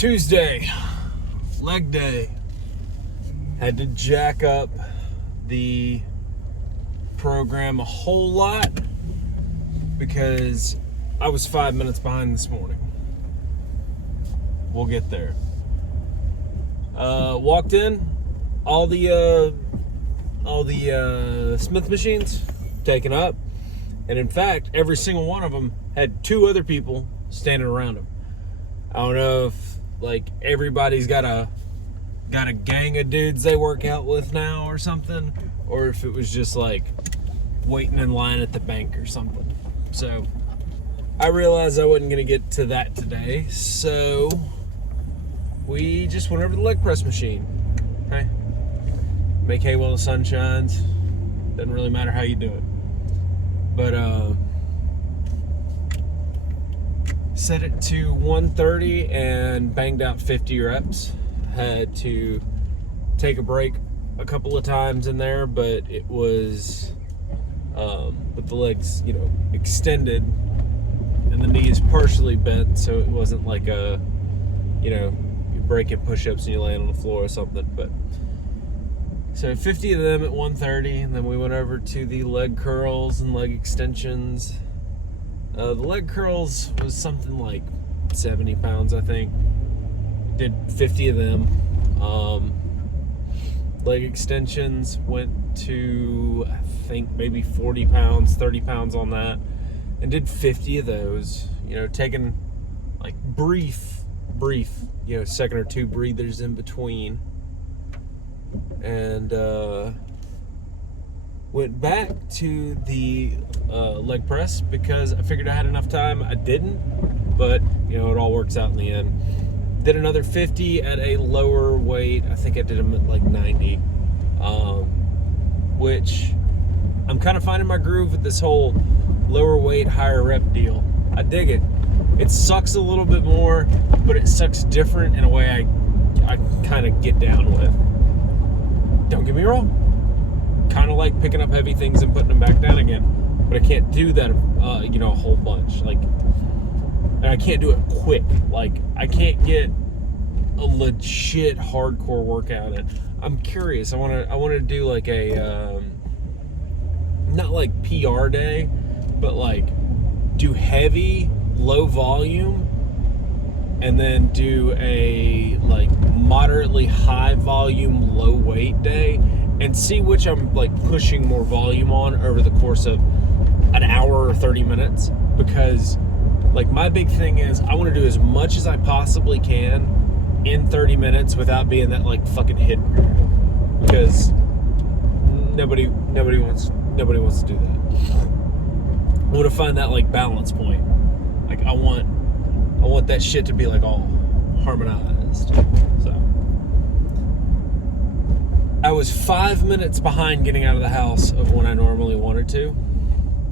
Tuesday, leg day. Had to jack up the program a whole lot because I was 5 minutes behind this morning. We'll get there. Walked in, all the Smith machines taken up, and in fact, every single one of them had two other people standing around them. I don't know if everybody's got a gang of dudes they work out with now or something, or if it was just waiting in line at the bank or something. So I realized I wasn't gonna get to that today, so we just went over to the leg press machine. Okay, make hay while the sun shines. Doesn't really matter how you do it, but set it to 130 and banged out 50 reps. Had to take a break a couple of times in there, but it was with the legs, extended and the knees partially bent, so it wasn't like you're breaking push-ups and you land on the floor or something. But so 50 of them at 130, and then we went over to the leg curls and leg extensions. The leg curls was something like 70 pounds, I think. Did 50 of them. Leg extensions went to, I think, maybe 40 pounds, 30 pounds on that, and did 50 of those. Taking brief, second or two breathers in between. And went back to the leg press because I figured I had enough time. I didn't, but it all works out in the end. Did another 50 at a lower weight. I think I did them at 90, which I'm kind of finding my groove with this whole lower weight, higher rep deal. I dig it. It sucks a little bit more, but it sucks different in a way I kind of get down with. Don't get me wrong. Kind of like picking up heavy things and putting them back down again, but I can't do that, a whole bunch. And I can't do it quick. I can't get a legit hardcore workout in. I'm curious. I want to do a not PR day, but do heavy, low volume, and then do a moderately high volume, low weight day, and see which I'm pushing more volume on over the course of an hour or 30 minutes. Because my big thing is I want to do as much as I possibly can in 30 minutes without being that fucking hit, because nobody wants to do that. I want to find that balance point. I want that shit to be all harmonized. So I was 5 minutes behind getting out of the house of when I normally wanted to.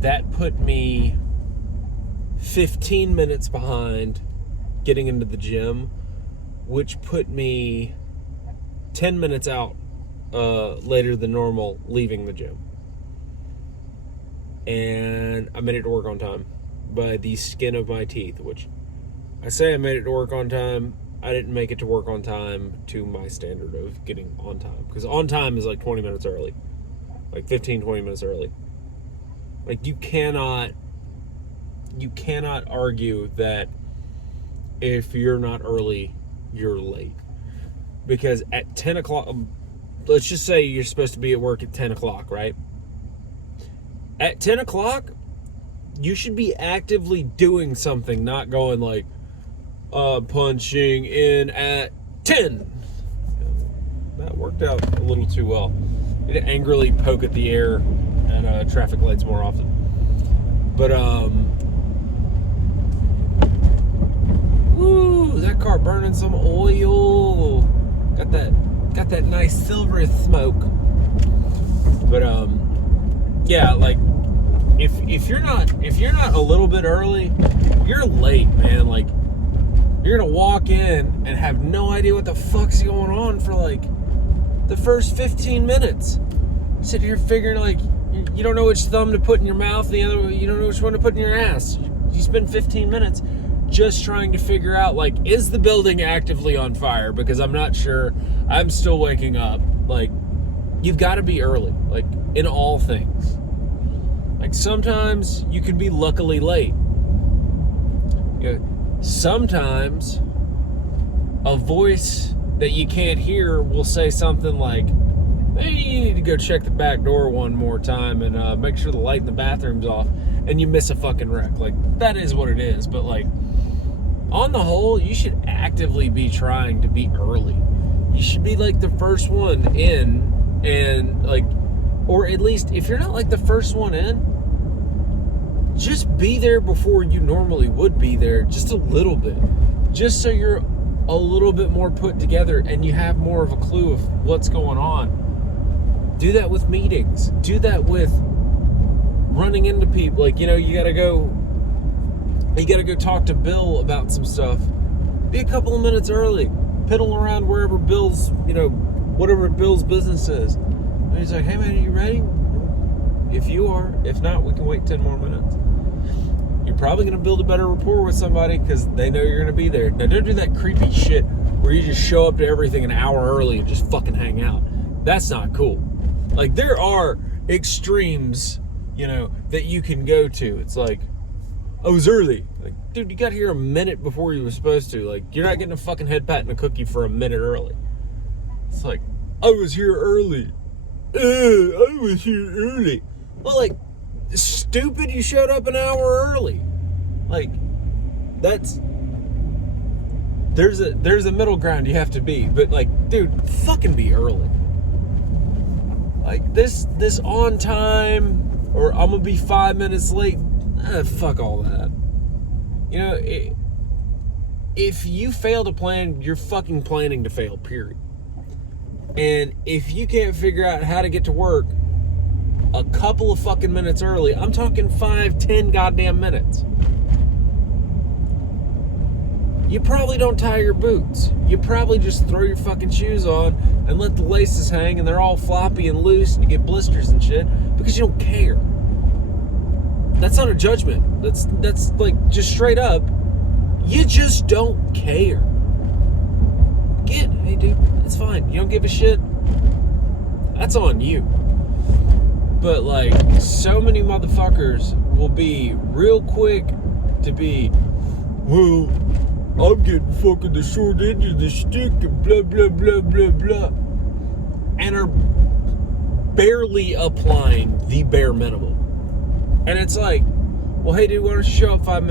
That put me 15 minutes behind getting into the gym, which put me 10 minutes out later than normal leaving the gym. And I made it to work on time by the skin of my teeth, which I say I made it to work on time. I didn't make it to work on time to my standard of getting on time, because on time is 20 minutes early, 15, 20 minutes early. You cannot argue that if you're not early, you're late. Because at 10 o'clock, let's just say you're supposed to be at work at 10 o'clock, right? At 10 o'clock, you should be actively doing something, not going punching in at 10. That worked out a little too well. You had to angrily poke at the air at traffic lights more often. But, woo, that car burning some oil. Got that nice silvery smoke. But, yeah, if you're not a little bit early, you're late, man. You're gonna walk in and have no idea what the fuck's going on for the first 15 minutes. Sit here figuring you don't know which thumb to put in your mouth, the other you don't know which one to put in your ass. You spend 15 minutes just trying to figure out, like, is the building actively on fire? Because I'm not sure. I'm still waking up. Like, you've got to be early, like, in all things. Like, sometimes you can be luckily late. You know, sometimes a voice that you can't hear will say something like, maybe you need to go check the back door one more time and make sure the light in the bathroom's off, and you miss a fucking wreck. Like, that is what it is. But, like, on the whole, you should actively be trying to be early. You should be, like, the first one in, and, like, or at least, if you're not, like, the first one in, just be there before you normally would be there, just a little bit. Just so you're a little bit more put together and you have more of a clue of what's going on. Do that with meetings. Do that with running into people. Like, you know, you gotta go talk to Bill about some stuff. Be a couple of minutes early. Piddle around wherever Bill's, you know, whatever Bill's business is. And he's like, hey man, are you ready? If you are. If not, we can wait 10 more minutes. You're probably going to build a better rapport with somebody because they know you're going to be there. Now, don't do that creepy shit where you just show up to everything an hour early and just fucking hang out. That's not cool. Like, there are extremes, you know, that you can go to. It's like, I was early. Like, dude, you got here a minute before you were supposed to. Like, you're not getting a fucking head pat and a cookie for a minute early. It's like, I was here early. I was here early. Well, like, stupid, you showed up an hour early. Like, there's a middle ground you have to be. But, like, dude, fucking be early. Like, this on time, or I'm gonna be 5 minutes late, fuck all that. You know, if you fail to plan, you're fucking planning to fail, period. And if you can't figure out how to get to work a couple of fucking minutes early, I'm talking 5-10 goddamn minutes, you probably don't tie your boots. You probably just throw your fucking shoes on and let the laces hang, and they're all floppy and loose, and you get blisters and shit because you don't care. That's not a judgment. That's like, just straight up, you just don't care. Again, hey dude, it's fine. You don't give a shit. That's on you. But, like, so many motherfuckers will be real quick to be, well, I'm getting fucking the short end of the stick and blah, blah, blah, blah, blah. And are barely applying the bare minimum. And it's like, well, hey, dude, why don't you show up 10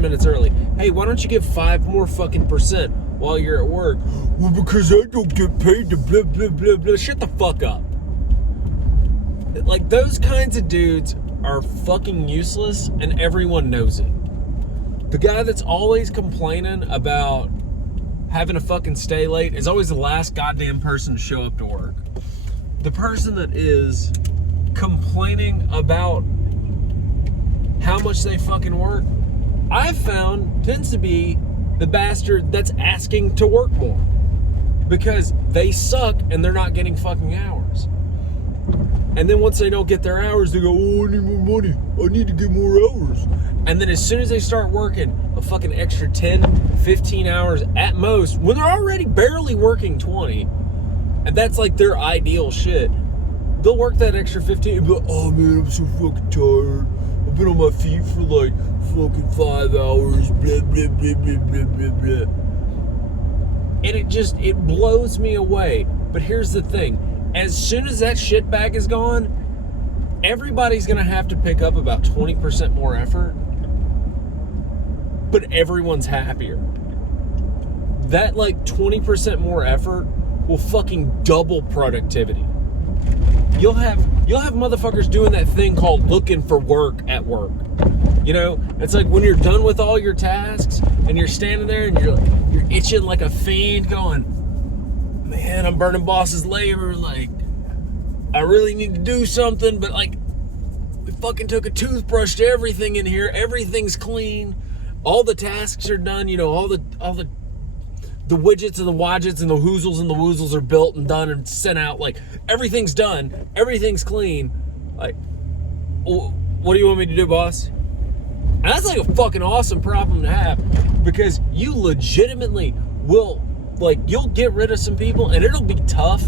minutes early? Hey, why don't you give 5 more fucking percent while you're at work? Well, because I don't get paid to blah, blah, blah, blah. Shut the fuck up. Like, those kinds of dudes are fucking useless, and everyone knows it. The guy that's always complaining about having to fucking stay late is always the last goddamn person to show up to work. The person that is complaining about how much they fucking work, I've found, tends to be the bastard that's asking to work more because they suck and they're not getting fucking hours. And then once they don't get their hours, they go, oh, I need more money. I need to get more hours. And then as soon as they start working a fucking extra 10, 15 hours at most, when they're already barely working 20, and that's like their ideal shit, they'll work that extra 15 and be like, oh man, I'm so fucking tired. I've been on my feet for like fucking 5 hours, blah, blah, blah, blah, blah, blah, blah. And it blows me away. But here's the thing. As soon as that shitbag is gone, everybody's going to have to pick up about 20% more effort, but everyone's happier. That, like, 20% more effort will fucking double productivity. You'll have motherfuckers doing that thing called looking for work at work. You know, it's like when you're done with all your tasks and you're standing there and you're itching like a fiend going, man, I'm burning boss's labor. Like, I really need to do something, but like, we fucking took a toothbrush to everything in here. Everything's clean. All the tasks are done. You know, all the widgets and the wadgets and the hoozles and the woozles are built and done and sent out. Like, everything's done. Everything's clean. Like, what do you want me to do, boss? And that's like a fucking awesome problem to have, because you legitimately will, like, you'll get rid of some people and it'll be tough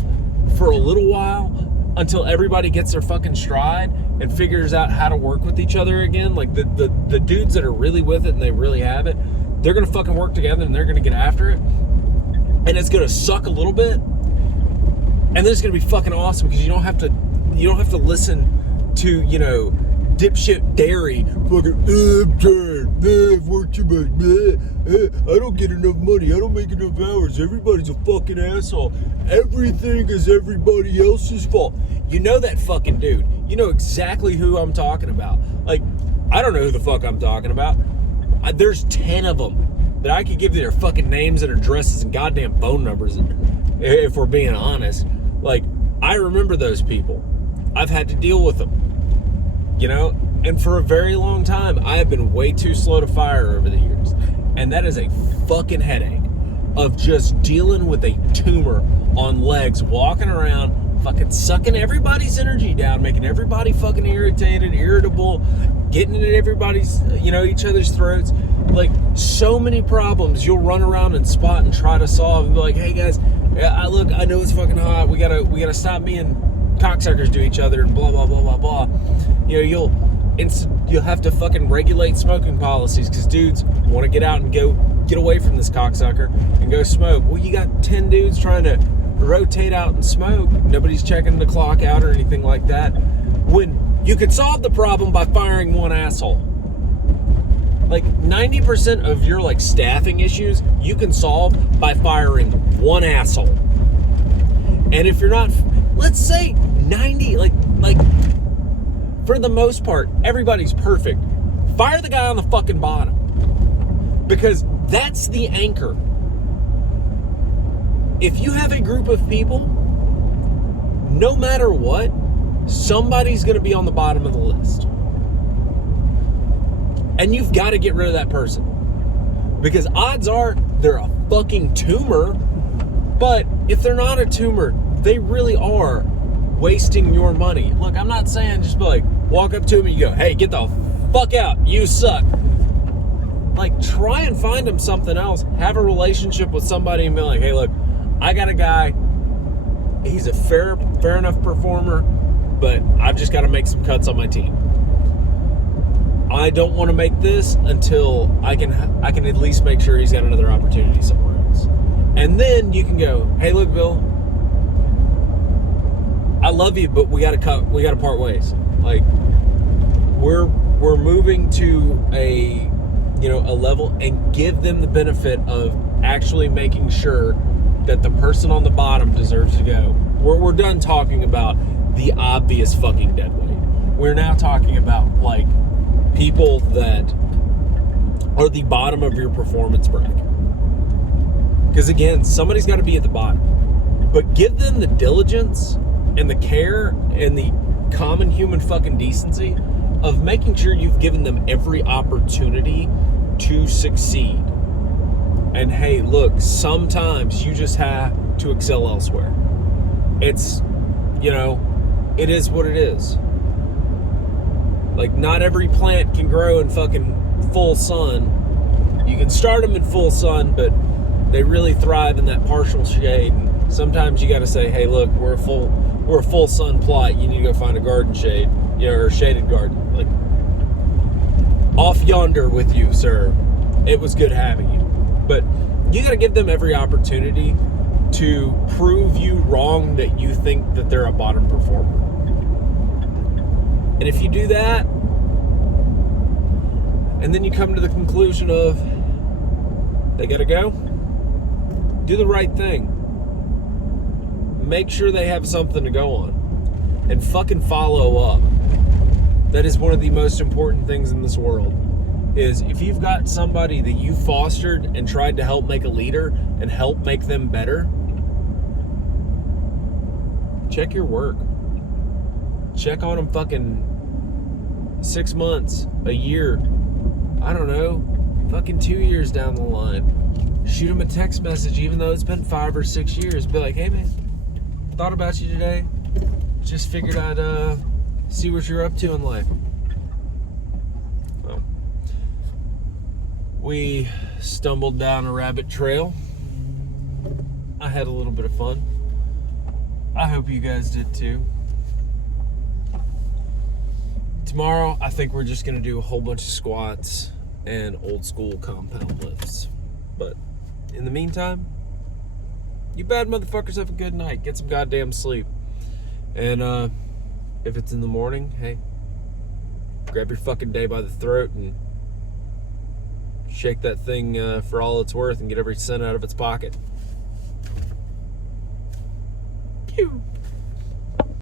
for a little while until everybody gets their fucking stride and figures out how to work with each other again. Like the dudes that are really with it and they really have it, they're gonna fucking work together and they're gonna get after it. And it's gonna suck a little bit. And then it's gonna be fucking awesome because you don't have to listen to, you know, dipshit dairy fucking, I'm tired, I've worked too much, I don't get enough money, I don't make enough hours, everybody's a fucking asshole, everything is everybody else's fault. You know that fucking dude. You know exactly who I'm talking about. Like, I don't know who the fuck I'm talking about. There's 10 of them that I could give their fucking names and addresses and goddamn phone numbers, if we're being honest. Like, I remember those people. I've had to deal with them. You know, and for a very long time, I have been way too slow to fire over the years. And that is a fucking headache of just dealing with a tumor on legs, walking around, fucking sucking everybody's energy down, making everybody fucking irritated, irritable, getting at everybody's, you know, each other's throats. Like, so many problems you'll run around and spot and try to solve and be like, hey guys, look, I know it's fucking hot. We gotta stop being cocksuckers to each other and blah, blah, blah, blah, blah. You know, you'll have to fucking regulate smoking policies because dudes want to get out and get away from this cocksucker and go smoke. Well, you got 10 dudes trying to rotate out and smoke. Nobody's checking the clock out or anything like that. When you could solve the problem by firing one asshole. Like 90% of your like staffing issues you can solve by firing one asshole. And if you're not, let's say 90, like for the most part, everybody's perfect. Fire the guy on the fucking bottom. Because that's the anchor. If you have a group of people, no matter what, somebody's going to be on the bottom of the list. And you've got to get rid of that person. Because odds are they're a fucking tumor. But if they're not a tumor, they really are wasting your money. Look, I'm not saying just be like, walk up to him and you go, hey, get the fuck out, you suck. Like, try and find him something else. Have a relationship with somebody and be like, hey, look, I got a guy. He's a fair enough performer, but I've just got to make some cuts on my team. I don't want to make this until I can at least make sure he's got another opportunity somewhere else. And then you can go, hey, look, Bill, I love you, but we got to part ways. Like, we're moving to a level, and give them the benefit of actually making sure that the person on the bottom deserves to go. We're done talking about the obvious fucking dead weight. We're now talking about like people that are the bottom of your performance bracket. Because again, somebody's got to be at the bottom. But give them the diligence and the care and the common human fucking decency of making sure you've given them every opportunity to succeed. And hey, look, sometimes you just have to excel elsewhere. It's, you know, it is what it is. Like, not every plant can grow in fucking full sun. You can start them in full sun, but they really thrive in that partial shade. And sometimes you got to say, hey, look, we're a full sun plot. You need to go find a garden shade, you know, or a shaded garden. Like, off yonder with you, sir. It was good having you. But you got to give them every opportunity to prove you wrong that you think that they're a bottom performer. And if you do that, and then you come to the conclusion of they got to go, do the right thing. Make sure they have something to go on. And fucking follow up. That is one of the most important things in this world. Is if you've got somebody that you fostered and tried to help make a leader and help make them better, check your work. Check on them fucking 6 months, a year, I don't know, fucking 2 years down the line. Shoot them a text message even though it's been 5 or 6 years. Be like, hey man, thought about you today. Just figured I'd see what you're up to in life. Well, We stumbled down a rabbit trail. I had a little bit of fun. I hope you guys did too. Tomorrow, I think we're just gonna do a whole bunch of squats and old school compound lifts. But in the meantime, you bad motherfuckers have a good night. Get some goddamn sleep. And if it's in the morning, hey, grab your fucking day by the throat and shake that thing for all it's worth and get every cent out of its pocket. Pew!